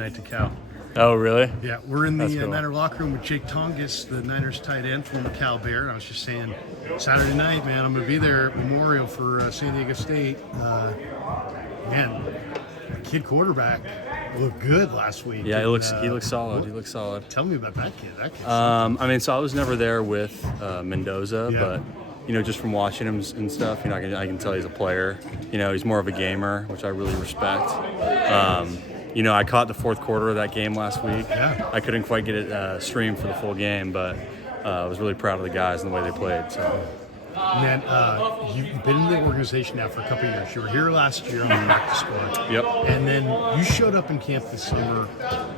Night to Cal. Oh, really? Yeah, we're in the That's cool. Niner locker room with Jake Tonges, the Niners tight end from the Cal Bear. I was just saying, Saturday night, man, I'm going to be there at Memorial for San Diego State. Man, kid quarterback looked good last week. Yeah, and, he looks solid. He looks solid. Tell me about that kid. So I was never there with Mendoza, Yeah. but just from watching him and stuff, I can tell he's a player. He's more of a gamer, which I really respect. I caught the fourth quarter of that game last week. Yeah. I couldn't quite get it streamed for the full game, but I was really proud of the guys and the way they played. So. Man, you've been in the organization now for a couple of years. You were here last year on the practice squad. Yep. And then you showed up in camp this summer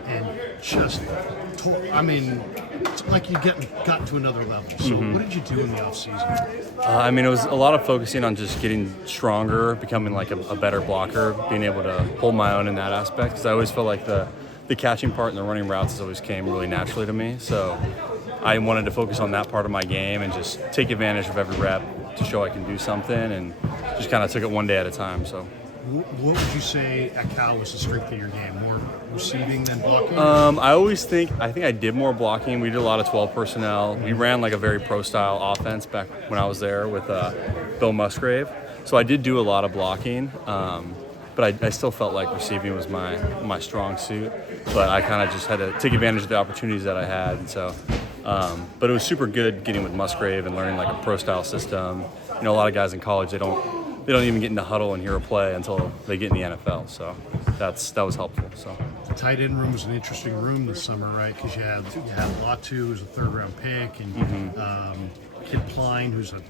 and just it's like you got to another level. So what did you do in the offseason? It was a lot of focusing on just getting stronger, becoming like a better blocker, being able to hold my own in that aspect. Because I always felt like the catching part and the running routes always came really naturally to me. So I wanted to focus on that part of my game and just take advantage of every rep to show I can do something, and just kind of took it one day at a time. So. What would you say at Cal was the strength of your game? More receiving than blocking? I think I did more blocking. We did a lot of 12 personnel. We ran like a very pro-style offense back when I was there with Bill Musgrave. So I did do a lot of blocking, but I still felt like receiving was my strong suit. But I kind of just had to take advantage of the opportunities that I had. And so, but it was super good getting with Musgrave and learning like a pro-style system. A lot of guys in college, they don't even get into huddle and hear a play until they get in the NFL. So that was helpful. So the tight end room was an interesting room this summer, right? Because you had Latu, who's a third-round pick, and Kid Pline, who's a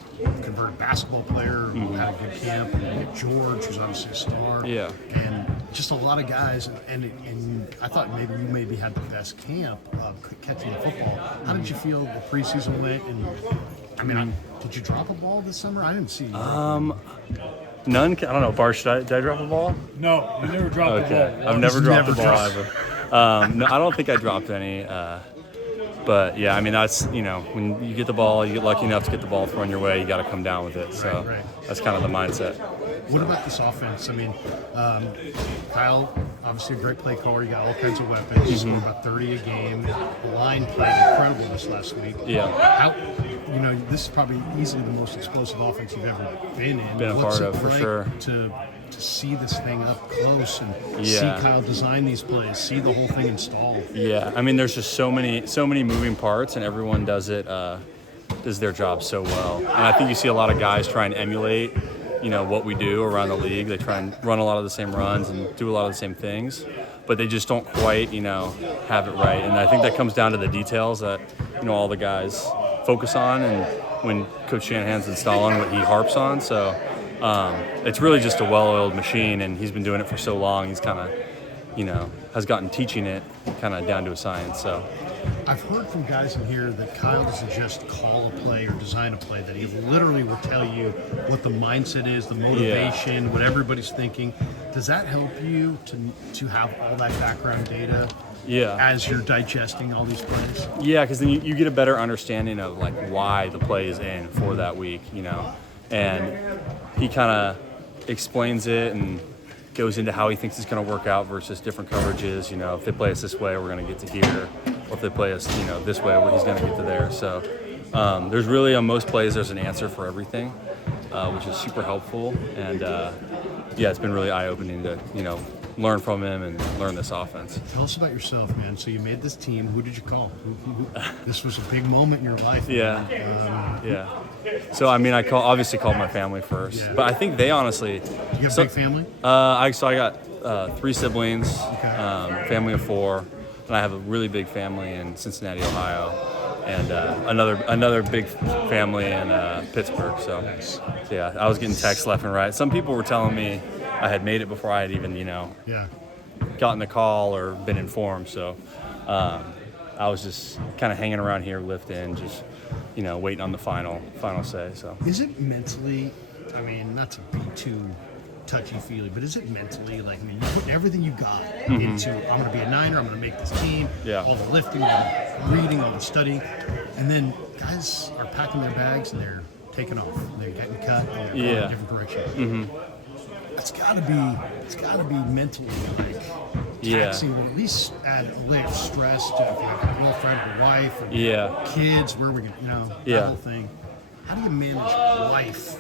converted basketball player who had a good camp, and you had George, who's obviously a star. Yeah. And just a lot of guys, and I thought maybe you had the best camp catching the football. How did you feel the preseason went? And did you drop a ball this summer? I didn't see you. None. I don't know. Barsh, did I drop a ball? No, you never dropped the ball. I've never dropped a ball ever. No, I don't think I dropped any. But yeah, that's when you get the ball, you get lucky enough to get the ball thrown your way, you got to come down with it. So Right. That's kind of the mindset. What about this offense? Kyle, obviously a great play caller. You got all kinds of weapons. You scored about 30 a game. The line played incredible this last week. Yeah. This is probably easily the most explosive offense you've ever been in. Been a part of, for sure. To see this thing up close and see Yeah. Kyle design these plays, see the whole thing installed. Yeah. There's just so many moving parts, and everyone does their job so well. And I think you see a lot of guys try and emulate, what we do around the league. They try and run a lot of the same runs and do a lot of the same things, but they just don't quite, have it right. And I think that comes down to the details that, all the guys focus on, and when Coach Shanahan's installing what he harps on. So it's really just a well-oiled machine, and he's been doing it for so long. He's kind of, has gotten teaching it kind of down to a science. So. I've heard from guys in here that Kyle doesn't just call a play or design a play, that he literally will tell you what the mindset is, the motivation, what everybody's thinking. Does that help you to have all that background data as you're digesting all these plays? Yeah, because then you get a better understanding of like why the play is in for that week, and he kind of explains it and goes into how he thinks it's going to work out versus different coverages. If they play us this way, we're going to get to here. Or if they play us, this way, he's going to get to there. So there's really, on most plays, there's an answer for everything, which is super helpful. And, it's been really eye-opening to, learn from him and learn this offense. Tell us about yourself, man. So you made this team. Who did you call? This was a big moment in your life. Yeah. So, I obviously called my family first. Yeah. But I think they honestly... You have a big family? I got 3 siblings, family of 4. And I have a really big family in Cincinnati, Ohio, and another big family in Pittsburgh. So, Nice. Yeah, I was getting texts left and right. Some people were telling me I had made it before I had even, gotten the call or been informed. So I was just kind of hanging around here, lifting, just, waiting on the final say. So Is it mentally, not to be too touchy-feely, but is it mentally, you put everything you got into, I'm going to be a Niner, I'm going to make this team, all the lifting, all the reading, all the studying, and then guys are packing their bags and they're taking off, they're getting cut, they're going in a different direction. It's got to be mentally taxing would at least add a layer of stress to if you have a girlfriend or wife or kids, where we can, that whole thing. How do you manage life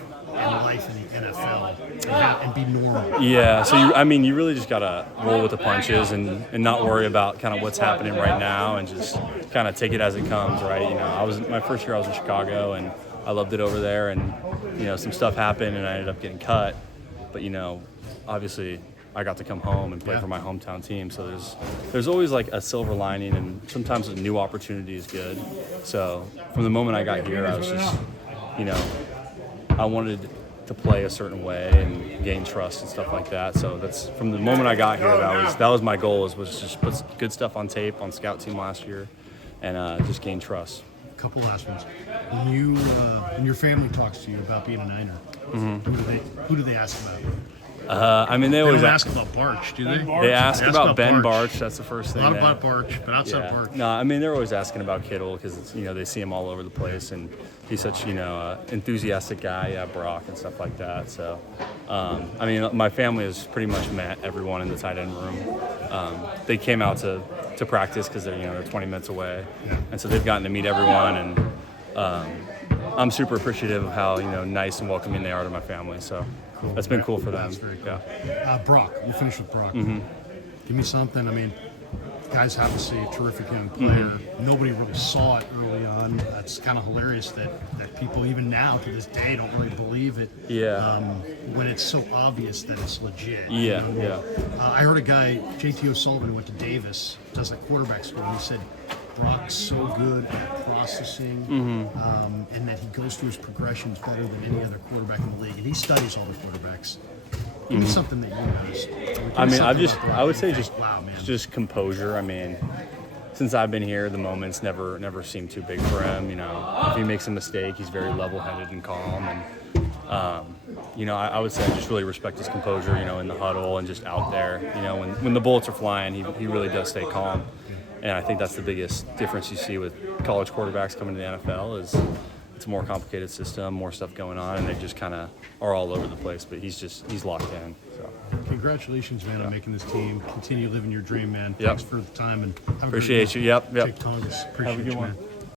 in the NFL and be normal? Yeah, so you really just gotta roll with the punches and not worry about kind of what's happening right now and just kind of take it as it comes, right? My first year I was in Chicago and I loved it over there, and some stuff happened and I ended up getting cut, but obviously I got to come home and play for my hometown team. So there's always like a silver lining, and sometimes a new opportunity is good. So from the moment I got here, I was just, I wanted to play a certain way and gain trust and stuff like that. So that's from the moment I got here. That was my goal. Was just put good stuff on tape on scout team last year, and just gain trust. A couple last ones. When your family talks to you about being a Niner, who do they ask about? They always don't ask about Barch, do they? They ask about Ben Barch. That's the first thing. A lot about Barch, but outside of Barch. No, they're always asking about Kittle because they see him all over the place, and he's such enthusiastic guy. Yeah, Brock and stuff like that. So, my family has pretty much met everyone in the tight end room. They came out to practice because they're 20 minutes away, and so they've gotten to meet everyone, and I'm super appreciative of how nice and welcoming they are to my family. So. Cool. That's been cool for them. That's very cool. Yeah. Brock, we'll finish with Brock. Give me something. The guy's obviously a terrific young player. Nobody really saw it early on. That's kind of hilarious that people, even now to this day, don't really believe it. Yeah. When it's so obvious that it's legit. Yeah. I heard a guy, JT O'Sullivan, who went to Davis, does like quarterback school, and he said Brock's so good at processing, and that he goes through his progressions better than any other quarterback in the league, and he studies all the quarterbacks. Give me something that you noticed. I would say just composure. Since I've been here, the moments never seem too big for him. If he makes a mistake, he's very level-headed and calm, and I would say I just really respect his composure. In the huddle and just out there. When the bullets are flying, he really does stay calm. And I think that's the biggest difference you see with college quarterbacks coming to the NFL is it's a more complicated system, more stuff going on, and they just kind of are all over the place. But he's locked in. So. Congratulations, man, on making this team. Continue living your dream, man. Thanks for the time and have appreciate you. Yep. Take Tonges. Appreciate you, man.